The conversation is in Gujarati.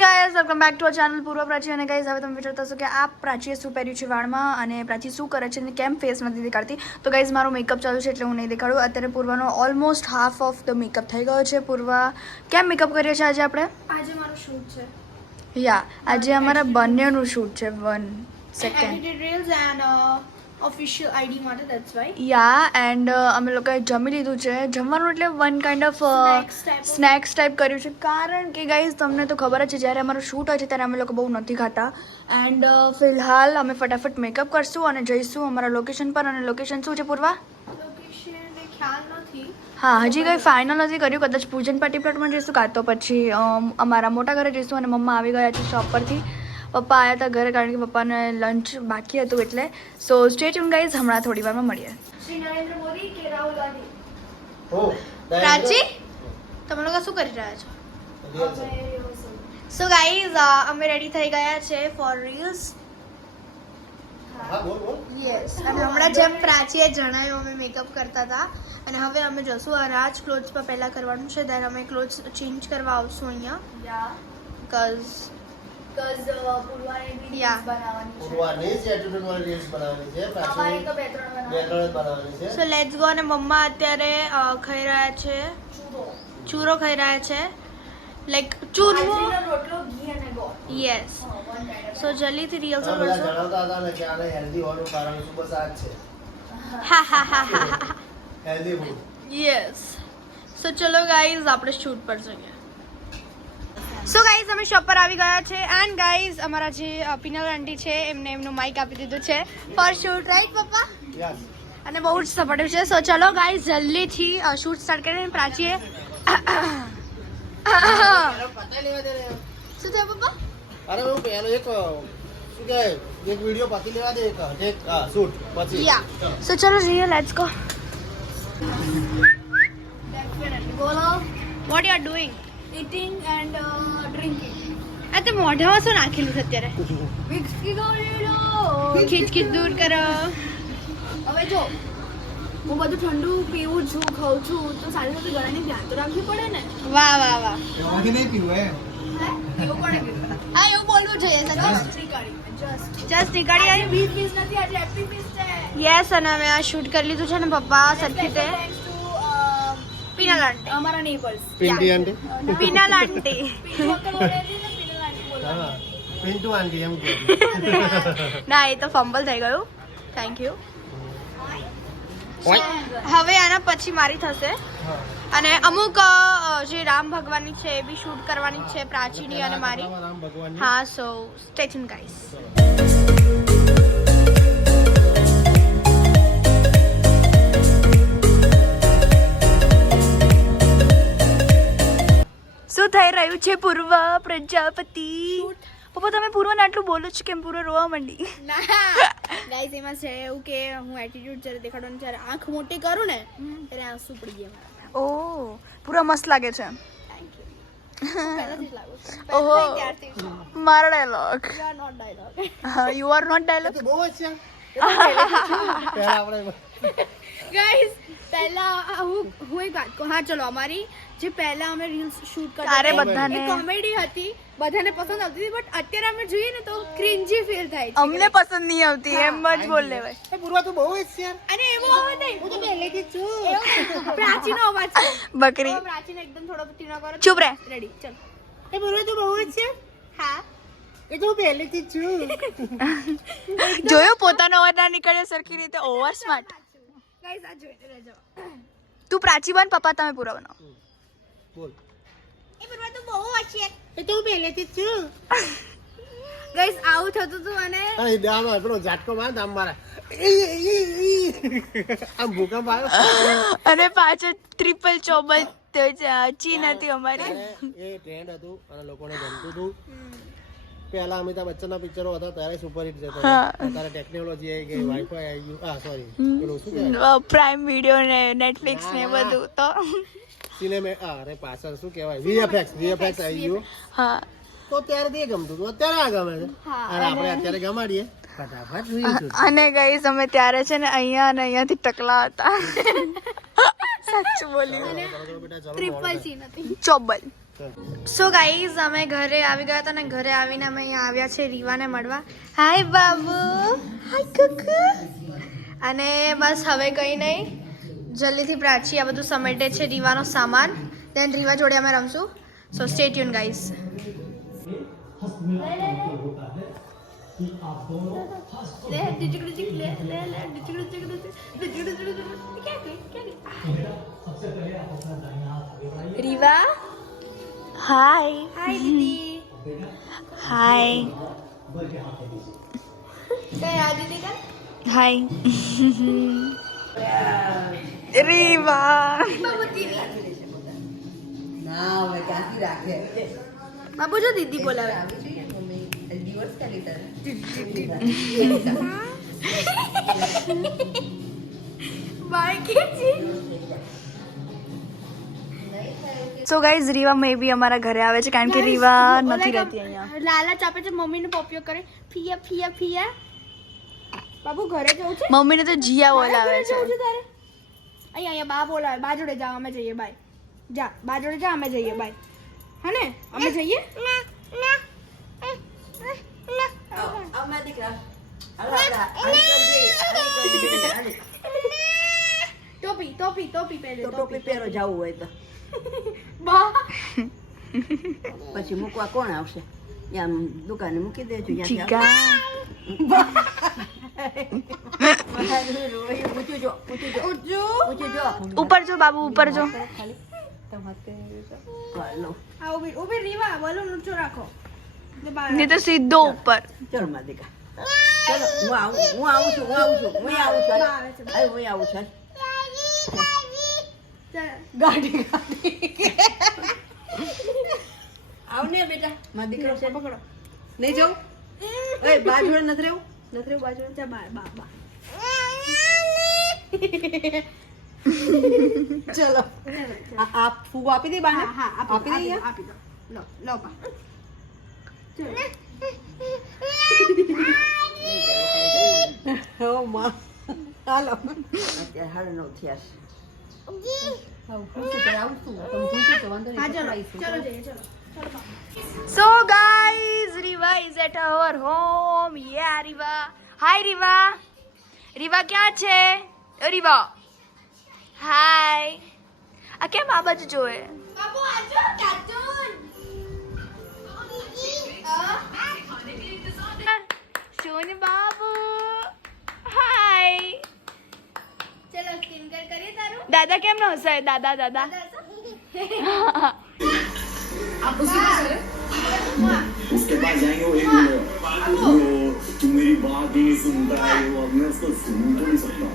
Guys welcome back to our channel પૂર્વ પ્રાચી અને ગાઈઝ હવે તમે વિચારતા હશો કે આ પ્રાચીએ શું પહેર્યું છે વાળમાં અને પ્રાચી શું કરે છે અને કેમ ફેસ નથી દેખાડતી તો ગાઈઝ મારો મેકઅપ ચાલુ છે એટલે હું નહીં દેખાડું અત્યારે પૂર્વાનો almost half of the makeup થઈ ગયો છે પૂર્વા કેમ મેકઅપ કરીએ છીએ આજે આપણે મારું શૂટ છે આજે અમારા બંનેનું શૂટ છે 1 second edited reels and official ID માટે ધેટ્સ વાય એન્ડ અમે લોકોએ જમી લીધું છે જમવાનું એટલે one kind of snacks type કર્યું છે કારણ કે ગાઈઝ તમને તો ખબર જ છે જ્યારે અમારું શૂટ હોય છે ત્યારે અમે લોકો બહુ નથી ખાતા એન્ડ ફિલહાલ અમે ફટાફટ મેકઅપ કરશું અને જઈશું અમારા લોકેશન પર અને લોકેશન શું છે પૂર્વા લોકેશન ખ્યાલ નથી હા હજી કંઈ ફાઇનલ નથી કર્યું કદાચ પૂજન પાર્ટી પ્લોટમાં જઈશું કાં તો પછી અમારા મોટા ઘરે જઈશું અને મમ્મા આવી ગયા છે શોપ પરથી પપ્પા આવ્યા હતા ઘરે કારણ કે પપ્પાને લંચ બાકી હતું એટલે સો સ્ટે ટ્યુન ગાઈઝ હમણાં થોડી વારમાં મળીએ શ્રી નરેન્દ્ર મોદી કે રાહુલ ગાંધી પ્રાચી તમે લોકો શું કરી રહ્યા છો સો ગાઈઝ અમે રેડી થઈ ગયા છે ફોર રીલ્સ યસ અને હમણાં જેમ પ્રાચીએ જણાવ્યું અમે મેકઅપ કરતા હતા અને હવે અમે જશું અને આ જ ક્લોથ્સમાં પહેલાં કરવાનું છે દેન અમે ક્લોથ્સ ચેન્જ કરવા આવશું અહીંયા બીકોઝ સો લેટ્સ ગો અને મમ્મા અત્યારે ખાઈ રહ્યા છે ચૂરો ખાઈ રહ્યા છે લાઈક ચૂરમું યસ સો જલ્દીથી રીલ્સ યસ સો ચલો ગાઈઝ આપણે શૂટ પર જઈએ સો ગાઈઝ અમે શોપ પર આવી ગયા છે એન્ડ ગાઈઝ અમારા જે પિનલ આંટી છે એમને એમનું માઇક આપી દીધું છે ફોર શૂટ રાઈટ પપ્પા અને બહુ જ સપોર્ટિવ છે સો ચલો ગાઈઝ જલ્દીથી શૂટ સ્ટાર્ટ કરીને પ્રાચીએ શું થયું પપ્પા અરે હું પેલો એક શું કહેવાય એક વિડિયો પતી લેવા દે એક શૂટ પછી યા સો ચલો જઈએ લેટ્સ ગો ડેફિનેટલી બોલો what you are doing eating and drinking આ તે મોઢામાં શું નાખેલું છે અત્યારે વિસ્કી ગોળીનો ખીચખીચ દૂર કરો હવે જો હું બધું ઠંડુ પીવું છું ખાઉં છું તો સાથે સાથે ગળાની ધ્યાન તો રાખવી પડે ને વાહ વાહ વાહ એમાંથી નહીં પીવું હે એવું પડે હા એવું બોલવું જોઈએ જસ્ટ નીકાળી જસ્ટ નીકાળી આજે 20 નથી આજે હેપી ફીસ્ટ છે યસ અને અમે આ શૂટ કરી લીધું છે ને પપ્પા સરખી રીતે થેન્ક્સ ટુ પિનલ આંટી અમારા નેબર્સ પિન્ટી આંટી પિનલ આંટી હા પિન્ટુ આંટી એમ કે ના એ તો ફમ્બલ થઈ ગયું થેન્ક યુ હવે આના પછી મારી થશે અને અમુક જે રામ ભગવાનની છે એ બી શૂટ કરવાની છે પ્રાચીની અને મારી રામ ભગવાન હા સો સ્ટે ટ્યુન ગાઈસ શું થઈ રહ્યું છે પૂર્વ પ્રજાપતિ પપ્પા તમે પૂર્વને આટલું બોલો છો કેમ પૂર્વ રોવા માંડી ના ગાઈસ એમાં છે એવું કે હું એટીટ્યુડ જ્યારે દેખાડવાનું જ્યારે આંખ મોટી કરું ને ત્યારે આંસુ પડી ગયા મારા ઓ પૂરા મસ્ત લાગે છે થેન્ક યુ પહેલાથી જ લાગુ ઓહો ત્યારથી મારો dialogue you are not dialogue you are not dialogue બહુ જ છે પહેલા આપણે ગાઈસ પહેલા હું એક વાત કહું હા ચલો અમારી જે પહેલા અમે રીલ્સ શૂટ કરતા તારે હતા, બધાને- એ કોમેડી હતી બધાને પસંદ આવતી હતી બટ અત્યારે અમે જોઈએ ને તો ક્રિન્જી ફીલ થાય છે અમને પસંદ નહીં આવતી એમ જ બોલ લેવાય એ પૂર્વા તો બહુ જ છે યાર અને એવો અવાજ નહીં હું તો પહેલેથી જ છું એવું નહીં. પ્રાચીનો અવાજ છે બકરી તો પ્રાચીને એકદમ થોડો તીનો કરો ચૂપ રહે રેડી ચલ એ પૂર્વા તો બહુ જ છે હા એ તો હું પહેલેથી જ છું જોયું પોતાનો અવાજ ના નીકળ્યો સરખી રીતે ઓવર સ્માર્ટ ગાઈસ આ જોઈને રહેજો તું પ્રાચી બન પપ્પા તમે પૂરા બનાવો બોલ એ બરવા તો બહુ છે એ તો હું પહેલેથી જ છું ગાઈસ આવું થતું હતું અને અરે દામ આપણો ઝાટકો માર દામ મારા આમ ભૂકંપ આવ્યો અને પાછળ ટ્રિપલ ચોબલ ચીન હતી અમારી એ ટ્રેન્ડ હતું અને લોકોને ગમતું હતું પહેલા અમિતાભ બચ્ચનના પિક્ચરો હતા ત્યારે સુપરહિટ જતો અત્યારે ટેકનોલોજી આવી ગઈ વાઈફાઈ આવી ગયું સોરી પેલું શું કહેવાય પ્રાઇમ વિડિયો ને નેટફ્લિક્સ ને બધું તો સિનેમે અરે પાછળ શું કહેવાય વીએફએક્સ આવી ગયું હા તો ત્યારે તે ગમતું હતું અત્યારે આ ગમે છે અને આપણે અત્યારે ગમાડીએ ફટાફટ જોઈશું અને ગાઈસ અમે ત્યારે છે ને અહીંયા અને અહીંયાથી ટકલા હતા સાચું બોલી બેટા ચલો ટ્રિપલ સી નથી ચોબલ સો ગાઈઝ અમે ઘરે આવી ગયા હતા ને ઘરે આવીને અમે અહીંયા આવ્યા છે રીવાને મળવા. હાય બાબુ, હાય કુકુ. અને બસ હવે કંઈ નહીં, જલ્દીથી પ્રાચી આ બધું સમેટે છે રીવાનો સામાન, દેન રીવા જોડે અમે રમશું. So stay tune guys. Riva hi. Hi દીદી. હાય. હાય. રીવા બાબુ જો દીદી બોલાવે. સો ગાઈઝ રીવા મે બી અમારા ઘરે આવે છે કારણ કે રીવા નથી રહેતી અહીંયા. લાલચ આપે છે મમ્મીનો ઉપયોગ કરે. ફિયા ફિયા ફિયા. બાબુ ઘરે જવું છે. મમ્મીને તો જીયા બોલાવે છે. તારે અહીંયા બા બોલાવે. બા જોડે જાઓ, અમે જઈએ. બાય. જા બા જોડે જા, અમે જઈએ. બાય. હા ને અમે જઈએ. ટોપી ટોપી ટોપી પહેરે. ટોપી પહેરો જવું હોય તો બા પછી મૂકવા કોણ આવશે? ત્યાં દુકાને મૂકી દેજો. જીગા ઉપર જો બાબુ, ઉપર જો. આ ઉભી ઉભી રીવા બોલો ઊંચો રાખો. નહીં તો સીધો ઉપર. ચલ માં દીકા, ચલો હું આવું છું. ગાડી આવને બેટા. માં દીકરો છે, પકડો. નહીં જાઉં. એ બા જોડે નથી રહેવું. બા જોડે. બા બા ચલો આ ફૂગો આપી દે બાને. હા આપી દે. આપી દો. લો લો બા. ચલો ઓ માં હાલો. અત્યારે 9:30 થયા છે. So guys Riva is at our home. Yeah Riva. Hi Riva. Riva ક્યાં છે? રીવા હાય. આ કેમ આ બાજુ જોવે? બાબુ આજો કાર્ટૂન. સોન બાબુ હાય. ચલો સ્કિન કેર કરીએ તારું. દાદા કેમ ન હસાય? દાદા દાદા उसके बाद जाएंगे वो एक मिनट तुम मेरी बात ही सुनता है वो अब मैं उसको सुन तो नहीं सकता